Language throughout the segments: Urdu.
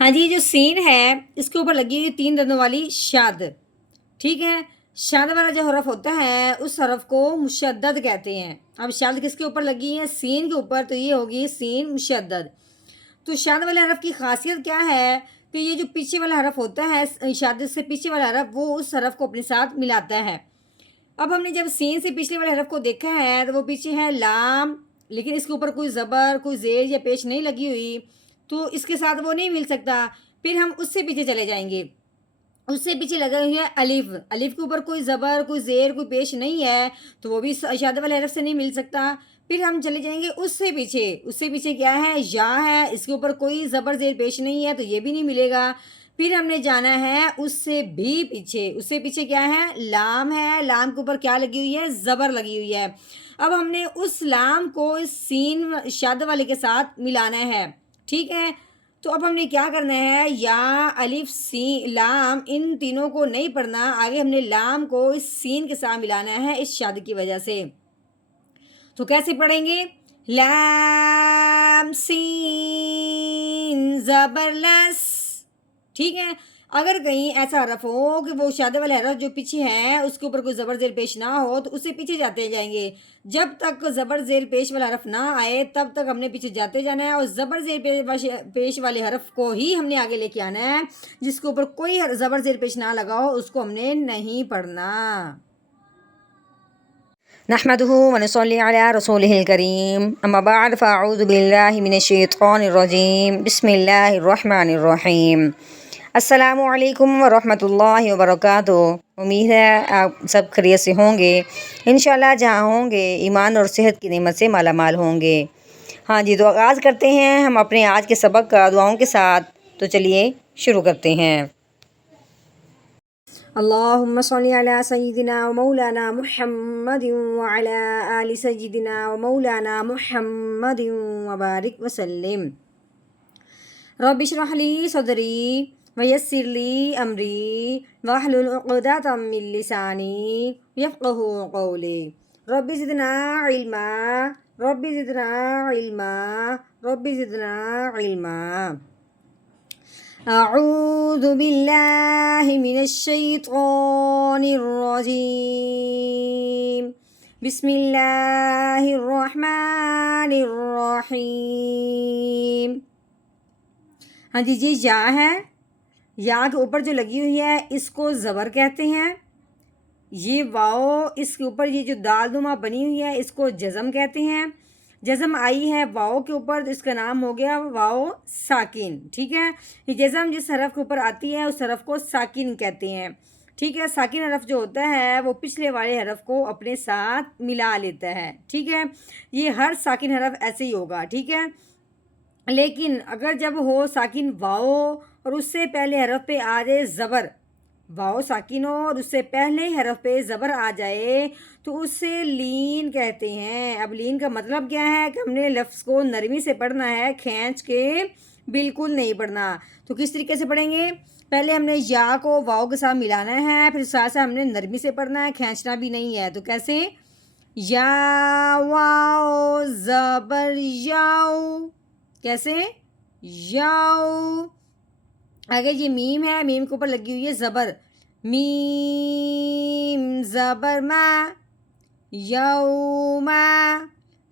ہاں جی، یہ جو سین ہے اس کے اوپر لگی ہوئی 3 دندوں والی شد، ٹھیک ہے۔ شد والا جو حرف ہوتا ہے اس حرف کو مشدد کہتے ہیں۔ اب شد کس کے اوپر لگی ہے؟ سین کے اوپر، تو یہ ہوگی سین مشدد۔ تو شد والے حرف کی خاصیت کیا ہے کہ یہ جو پیچھے والا حرف ہوتا ہے، شد سے پیچھے والا حرف، وہ اس حرف کو اپنے ساتھ ملاتا ہے۔ اب ہم نے جب سین سے پچھلے والے حرف کو دیکھا ہے تو وہ پیچھے ہے لام، لیکن اس کے اوپر کوئی زبر، کوئی زیر یا پیش نہیں لگی ہوئی، تو اس کے ساتھ وہ نہیں مل سکتا۔ پھر ہم اس سے پیچھے چلے جائیں گے، اس سے پیچھے لگا ہوئی ہے الف، الف کے اوپر کوئی زبر، کوئی زیر، کوئی پیش نہیں ہے، تو وہ بھی شاد والے حرف سے نہیں مل سکتا۔ پھر ہم چلے جائیں گے اس سے پیچھے، اس سے پیچھے کیا ہے؟ یا ہے، اس کے اوپر کوئی زبر زیر پیش نہیں ہے، تو یہ بھی نہیں ملے گا۔ پھر ہم نے جانا ہے اس سے بھی پیچھے، اس سے پیچھے کیا ہے؟ لام ہے، لام کے اوپر کیا لگی ہوئی ہے؟ زبر لگی ہوئی ہے۔ اب ہم نے اس لام کو اس سین شاد والے کے ساتھ ملانا ہے، ٹھیک ہے۔ تو اب ہم نے کیا کرنا ہے؟ یا الف سین لام ان تینوں کو نہیں پڑھنا، آگے ہم نے لام کو اس سین کے ساتھ ملانا ہے اس شد کی وجہ سے۔ تو کیسے پڑھیں گے؟ لام سین زبر لس، ٹھیک ہے۔ اگر کہیں ایسا حرف ہو کہ وہ شادے والے حرف جو پیچھے ہے اس کے اوپر کوئی زبر زیر پیش نہ ہو تو اسے پیچھے جاتے جائیں گے، جب تک زبر زیر پیش والا حرف نہ آئے تب تک ہم نے پیچھے جاتے جانا ہے، اور زبر زیر پیش والے حرف کو ہی ہم نے آگے لے کے آنا ہے، جس کے اوپر کوئی زبر زیر پیش نہ لگا ہو اس کو ہم نے نہیں پڑھنا۔ نحمده ونصلي على رسوله الكريم، اما بعد فاعوذ بالله من الشیطان الرجیم، بسم اللہ الرحمن الرحیم۔ السلام علیکم ورحمۃ اللہ وبرکاتہ۔ امید ہے آپ سب خیریت سے ہوں گے، انشاءاللہ جہاں ہوں گے ایمان اور صحت کی نعمت سے مالا مال ہوں گے۔ ہاں جی، تو آغاز کرتے ہیں ہم اپنے آج کے سبق کا دعاؤں کے ساتھ، تو چلیے شروع کرتے ہیں۔ اللہم صلی علی سیدنا و مولانا محمد وعلی آل سیدنا و مولانا محمد وبارک وسلم۔ رب اشرح لی صدری ویسر لی امری واحلل عقدۃ من لسانی یفقہوا قولی۔ رب زدنا علما، رب زدنا علما، رب زدنا علما۔ اعوذ باللہ من الشیطان الرجیم، بسم اللہ الرحمن الرحیم۔ ہاں جی، یہ یا ہے، یا کے اوپر جو لگی ہوئی ہے اس کو زبر کہتے ہیں۔ یہ واؤ، اس کے اوپر یہ جو دال دمہ بنی ہوئی ہے اس کو جزم کہتے ہیں۔ جزم آئی ہے واؤ کے اوپر تو اس کا نام ہو گیا واؤ ساکن، ٹھیک ہے۔ یہ جزم جس حرف کے اوپر آتی ہے اس حرف کو ساکن کہتے ہیں، ٹھیک ہے۔ ساکن حرف جو ہوتا ہے وہ پچھلے والے حرف کو اپنے ساتھ ملا لیتا ہے، ٹھیک ہے۔ یہ ہر ساکن حرف ایسے ہی ہوگا، ٹھیک ہے۔ لیکن اگر جب ہو ساکن واؤ اور اس سے پہلے حرف پہ آ جائے زبر، واؤ ساکن ہو اور اس سے پہلے حرف پہ زبر آ جائے تو اسے لین کہتے ہیں۔ اب لین کا مطلب کیا ہے کہ ہم نے لفظ کو نرمی سے پڑھنا ہے، کھینچ کے بالکل نہیں پڑھنا۔ تو کس طریقے سے پڑھیں گے؟ پہلے ہم نے یا کو واؤ کے ساتھ ملانا ہے، پھر ساتھ ساتھ ہم نے نرمی سے پڑھنا ہے، کھینچنا بھی نہیں ہے۔ تو کیسے؟ یا واؤ زبر یاؤ، کیسے؟ یاؤ۔ آگے یہ میم ہے، میم کے اوپر لگی ہوئی ہے زبر، میم زبر ما، یوما،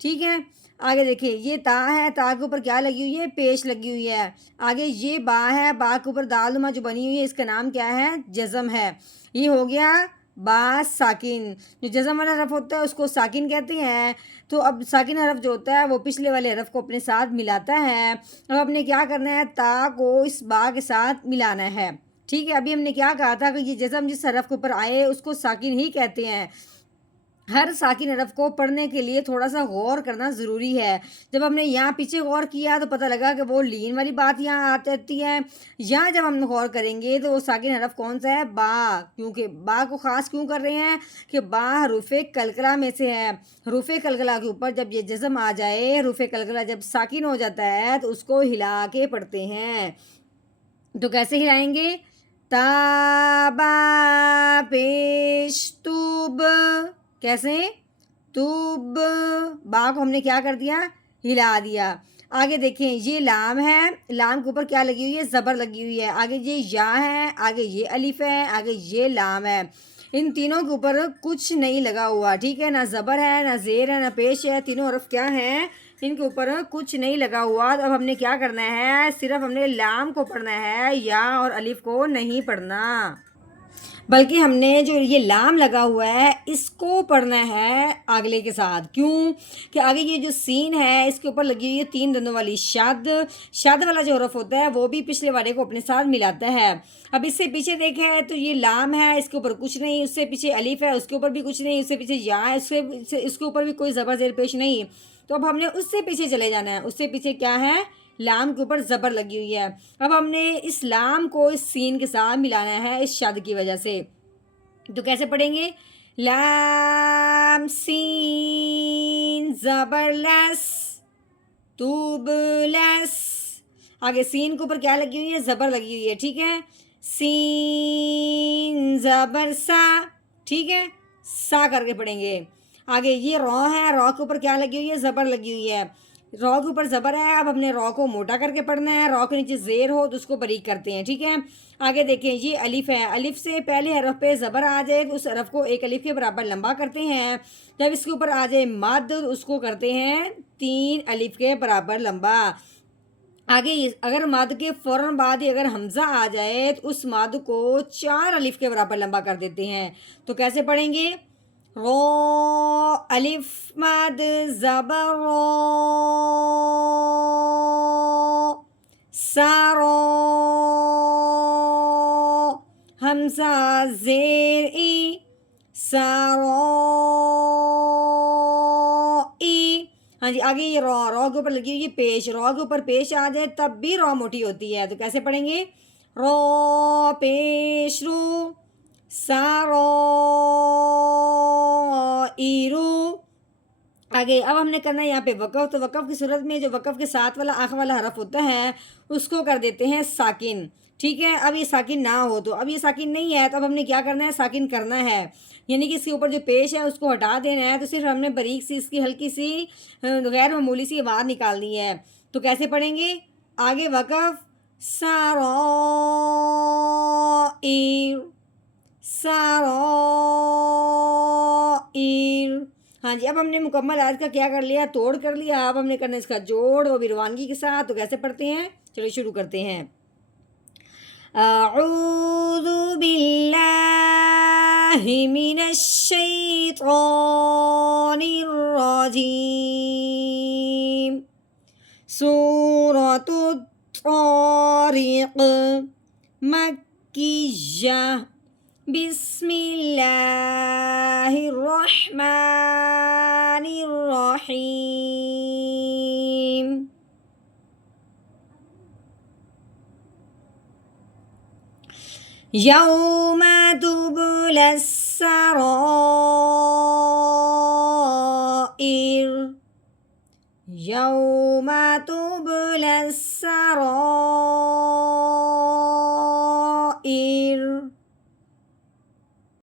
ٹھیک ہے۔ آگے دیکھیں یہ تا ہے، تا کے اوپر کیا لگی ہوئی ہے؟ پیش لگی ہوئی ہے۔ آگے یہ با ہے، با کے اوپر دال دمہ جو بنی ہوئی ہے اس کا نام کیا ہے؟ جزم ہے۔ یہ ہو گیا با ساکن، جو جزم والا حرف ہوتا ہے اس کو ساکن کہتے ہیں۔ تو اب ساکن حرف جو ہوتا ہے وہ پچھلے والے حرف کو اپنے ساتھ ملاتا ہے۔ اب ہم نے کیا کرنا ہے؟ تا کو اس با کے ساتھ ملانا ہے، ٹھیک ہے۔ ابھی ہم نے کیا کہا تھا کہ یہ جزم جس حرف کے اوپر آئے اس کو ساکن ہی کہتے ہیں۔ ہر ساکن حرف کو پڑھنے کے لیے تھوڑا سا غور کرنا ضروری ہے۔ جب ہم نے یہاں پیچھے غور کیا تو پتہ لگا کہ وہ لین والی بات یہاں آتی ہے۔ یہاں جب ہم غور کریں گے تو وہ ساکن حرف کون سا ہے؟ با، کیونکہ با کو خاص کیوں کر رہے ہیں کہ با حروف قلقلہ میں سے ہے۔ حروف قلقلہ کے اوپر جب یہ جزم آ جائے، حروف قلقلہ جب ساکن ہو جاتا ہے تو اس کو ہلا کے پڑھتے ہیں۔ تو کیسے ہلائیں گے؟ تابا پیش توب، کیسے؟ توب، با کو ہم نے کیا کر دیا؟ ہلا دیا۔ آگے دیکھیں یہ لام ہے، لام کے اوپر کیا لگی ہوئی ہے؟ زبر لگی ہوئی ہے. آگے یہ یا ہے، آگے یہ الف ہے، آگے یہ لام ہے. ان تینوں کے اوپر کچھ نہیں لگا ہوا، ٹھیک ہے، نہ زبر ہے، نہ زیر ہے، نہ پیش ہے. تینوں حرف کیا ہیں؟ ان کے اوپر کچھ نہیں لگا ہوا. اب ہم نے کیا کرنا ہے؟ صرف ہم نے لام کو پڑھنا ہے، یا اور الف کو نہیں پڑھنا، بلکہ ہم نے جو یہ لام لگا ہوا ہے اس کو پڑھنا ہے اگلے کے ساتھ. کیوں کہ آگے یہ جو سین ہے اس کے اوپر لگی ہوئی ہے 3 دندوں والی شد. شد والا جو حرف ہوتا ہے وہ بھی پچھلے والے کو اپنے ساتھ ملاتا ہے. اب اس سے پیچھے دیکھیں تو یہ لام ہے، اس کے اوپر کچھ نہیں. اس سے پیچھے الف ہے، اس کے اوپر بھی کچھ نہیں. اس سے پیچھے یا ہے، اس کے اوپر بھی کوئی زبر زیر پیش نہیں. تو اب ہم نے اس سے پیچھے چلے جانا ہے. اس سے پیچھے کیا ہے؟ لام کے اوپر زبر لگی ہوئی ہے. اب ہم نے اس لام کو اس سین کے ساتھ ملانا ہے اس شد کی وجہ سے. تو کیسے پڑھیں گے؟ لام سین زبر لس توب لس. آگے سین کے اوپر کیا لگی ہوئی ہے؟ زبر لگی ہوئی ہے، ٹھیک ہے. سین زبر سا، ٹھیک ہے، سا کر کے پڑھیں گے. آگے یہ رو ہے، رو کے اوپر کیا لگی ہوئی ہے؟ زبر لگی ہوئی ہے. رو کے اوپر زبر ہے. اب ہم نے رو کو موٹا کر کے پڑھنا ہے. رو کے نیچے زیر ہو تو اس کو باریک کرتے ہیں، ٹھیک ہے. آگے دیکھیں یہ الف ہے. الف سے پہلے حرف پہ زبر آ جائے تو اس حرف کو ایک الف کے برابر لمبا کرتے ہیں. جب اس کے اوپر آ جائے مد اس کو کرتے ہیں 3 الف کے برابر لمبا. آگے اگر مد کے فوراً بعد ہی اگر حمزہ آ جائے تو اس مد کو 4 الف کے برابر لمبا کر دیتے ہیں. تو کیسے پڑھیں گے؟ رو الف مد زبر رو سارو حمزہ زیر ای سارو ای. ہاں جی آگے یہ رو، رو کے اوپر لگی ہوئی پیش. رو کے اوپر پیش آ جائے تب بھی رو موٹی ہوتی ہے. تو کیسے پڑھیں گے؟ رو پیش رو سارو ایرو. آگے اب ہم نے کرنا ہے یہاں پہ وقف. تو وقف کی صورت میں جو وقف کے ساتھ والا آخر والا حرف ہوتا ہے اس کو کر دیتے ہیں ساکن، ٹھیک ہے. اب یہ ساکن نہ ہو تو اب یہ ساکن نہیں ہے تو اب ہم نے کیا کرنا ہے؟ ساکن کرنا ہے، یعنی کہ اس کے اوپر جو پیش ہے اس کو ہٹا دینا ہے. تو صرف ہم نے باریک سی اس کی ہلکی سی غیر معمولی سی آواز نکالنی ہے. تو کیسے پڑھیں گے؟ آگے وقف سارو ایر سارو ایر. ہاں جی اب ہم نے مکمل آیت کا کیا کر لیا؟ توڑ کر لیا. اب ہم نے کرنا اس کا جوڑ، وہ بھی روانگی کے ساتھ. تو کیسے پڑھتے ہیں؟ چلو شروع کرتے ہیں. اعوذ باللہ من الشیطان الرجیم. سورۃ الطارق مکیہ. بسم اللہ الرحمن الرحیم. یوم تبلی السرائر یوم تبلی السرائر.